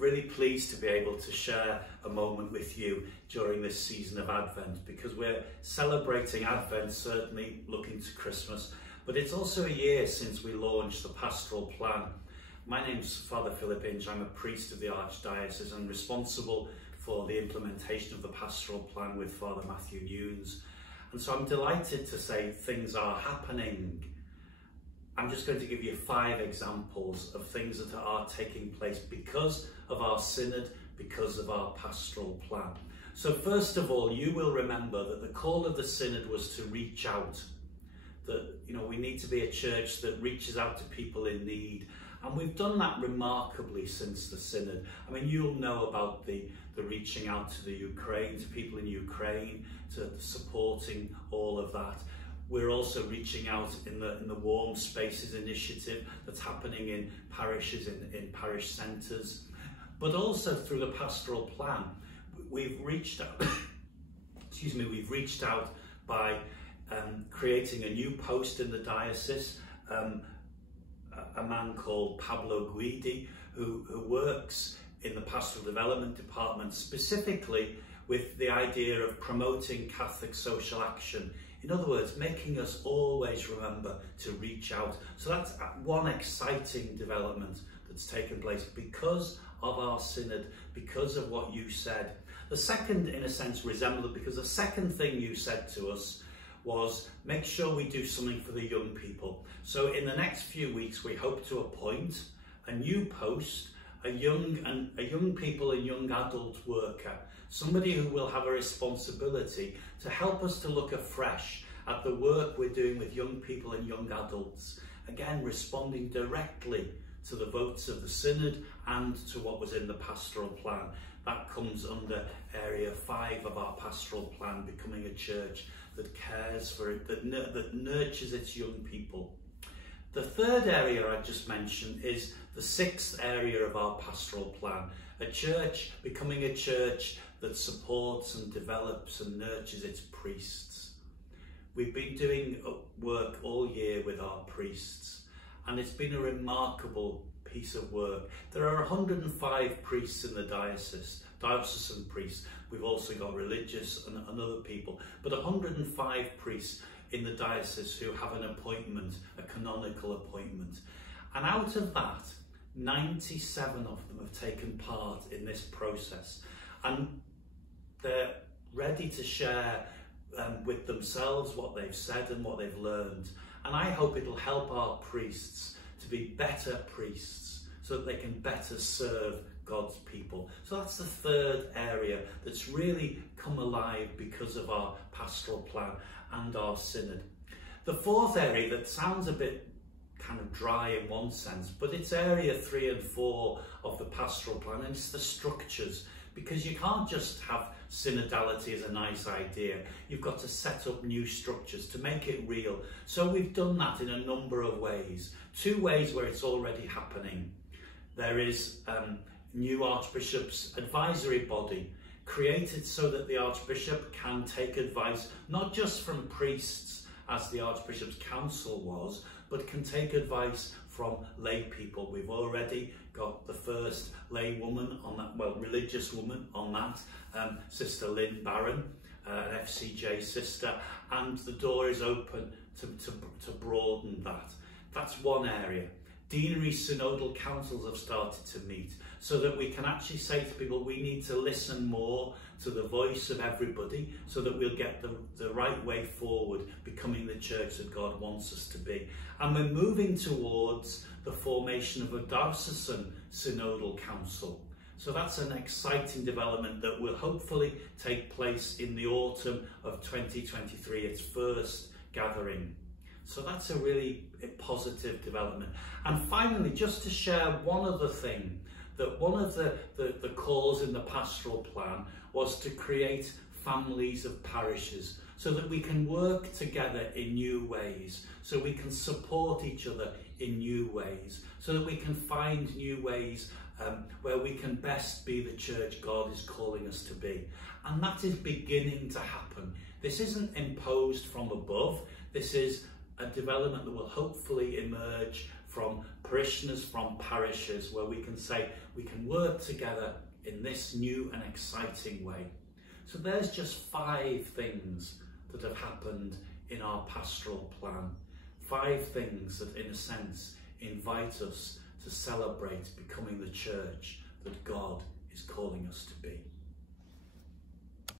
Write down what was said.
really pleased to be able to share a moment with you during this season of Advent, because we're celebrating Advent, certainly looking to Christmas, but it's also a year since we launched the pastoral plan. My name's Father Philip Inge. I'm a priest of the Archdiocese and responsible for the implementation of the pastoral plan with Father Matthew Nunes. And so I'm delighted to say things are happening. I'm just going to give you 5 examples of things that are taking place because of our synod, because of our pastoral plan. So first of all, you will remember that the call of the synod was to reach out. That, we need to be a church that reaches out to people in need. And we've done that remarkably since the synod. I mean, you'll know about the reaching out to the Ukraine, to people in Ukraine, to supporting all of that. We're also reaching out in the Warm Spaces initiative that's happening in parishes, in parish centres. But also through the pastoral plan, we've reached out, we've reached out by creating a new post in the diocese, a man called Pablo Guidi, who works in the pastoral development department, specifically with the idea of promoting Catholic social action. In other words, making us always remember to reach out. So that's one exciting development that's taken place because of our synod, because of what you said. The second, in a sense, resembled, because the second thing you said to us was make sure we do something for the young people. So in the next few weeks, we hope to appoint a new post, a young people and young adult worker, somebody who will have a responsibility to help us to look afresh at the work we're doing with young people and young adults. Again, responding directly to the votes of the synod and to what was in the pastoral plan. That comes under area 5 of our pastoral plan, becoming a church that cares for it, that nurtures its young people. The third area I just mentioned is the 6th area of our pastoral plan, a church becoming a church that supports and develops and nurtures its priests. We've been doing work all year with our priests, and it's been a remarkable piece of work. There are 105 priests in the diocese, diocesan priests. We've also got religious and other people, but 105 priests in the diocese who have an appointment, a canonical appointment. And out of that, 97 of them have taken part in this process. And they're ready to share with themselves what they've said and what they've learned. And I hope it'll help our priests to be better priests so that they can better serve God's people. So that's the third area that's really come alive because of our pastoral plan and our synod. The fourth area that sounds a bit kind of dry in one sense, but it's area 3 and 4 of the pastoral plan, and it's the structures, because you can't just have synodality as a nice idea. You've got to set up new structures to make it real. So we've done that in a number of ways. 2 ways where it's already happening. There is new Archbishop's advisory body, created so that the Archbishop can take advice, not just from priests, as the Archbishop's Council was, but can take advice from lay people. We've already got the first lay woman on that, well, religious woman on that, Sister Lynn Barron, an FCJ sister, and the door is open to broaden that. That's one area. Deanery synodal councils have started to meet so that we can actually say to people, we need to listen more to the voice of everybody so that we'll get the right way forward, becoming the church that God wants us to be. And we're moving towards the formation of a diocesan synodal council. So that's an exciting development that will hopefully take place in the autumn of 2023, its first gathering. So that's a really positive development. And finally, just to share one other thing, that one of the calls in the pastoral plan was to create families of parishes so that we can work together in new ways, so we can support each other in new ways, so that we can find new ways where we can best be the church God is calling us to be. And that is beginning to happen. This isn't imposed from above. This is a development that will hopefully emerge from parishioners, from parishes, where we can say we can work together in this new and exciting way. So there's just 5 things that have happened in our pastoral plan. 5 things that, in a sense, invite us to celebrate becoming the church that God is calling us to be.